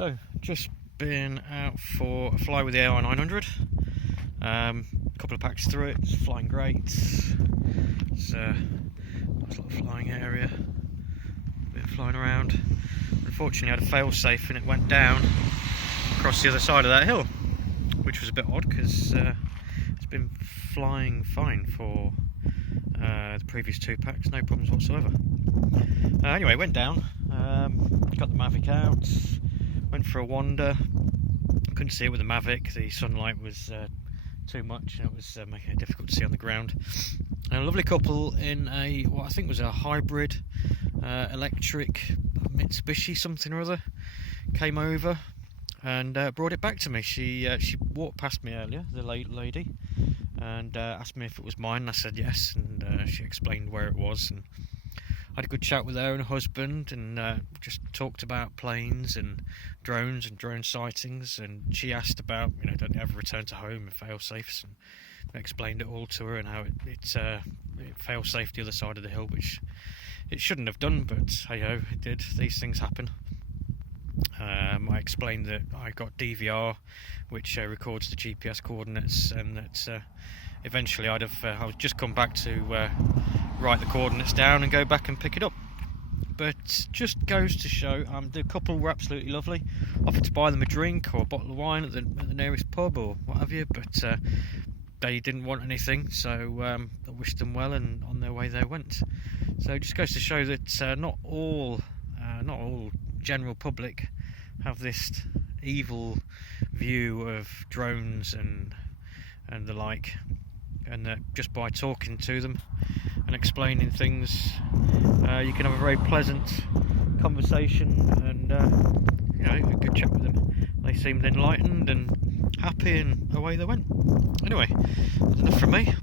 So, just been out for a fly with the AR 900. A couple of packs through it, it's flying great. It's a nice little flying area, a bit of flying around. Unfortunately, I had a failsafe and it went down across the other side of that hill, which was a bit odd because it's been flying fine for the previous two packs, no problems whatsoever. Anyway, went down, got the Mavic out, went for a wander. Couldn't see it with the Mavic, the sunlight was too much and it was making it difficult to see on the ground. And a lovely couple in a, what I think was a hybrid electric Mitsubishi something or other came over and brought it back to me. She walked past me earlier, the lady, and asked me if it was mine, and I said yes, and she explained where it was, and I had a good chat with her and her husband, and just talked about planes and drones and drone sightings, and she asked about, don't you ever return to home and fail safes, and I explained it all to her and how it fail safe the other side of the hill, which it shouldn't have done, but hey ho, it did. These things happen. I explained that I got DVR, which records the GPS coordinates, and that eventually I would just come back to write the coordinates down and go back and pick it up. But just goes to show, the couple were absolutely lovely. Offered to buy them a drink or a bottle of wine at the nearest pub or what have you, but they didn't want anything, so I wished them well, and on their way they went. So it just goes to show that not all general public have this evil view of drones and the like, and that just by talking to them and explaining things, you can have a very pleasant conversation and a good chat with them. They seemed enlightened and happy, and away they went. Anyway, that's enough from me.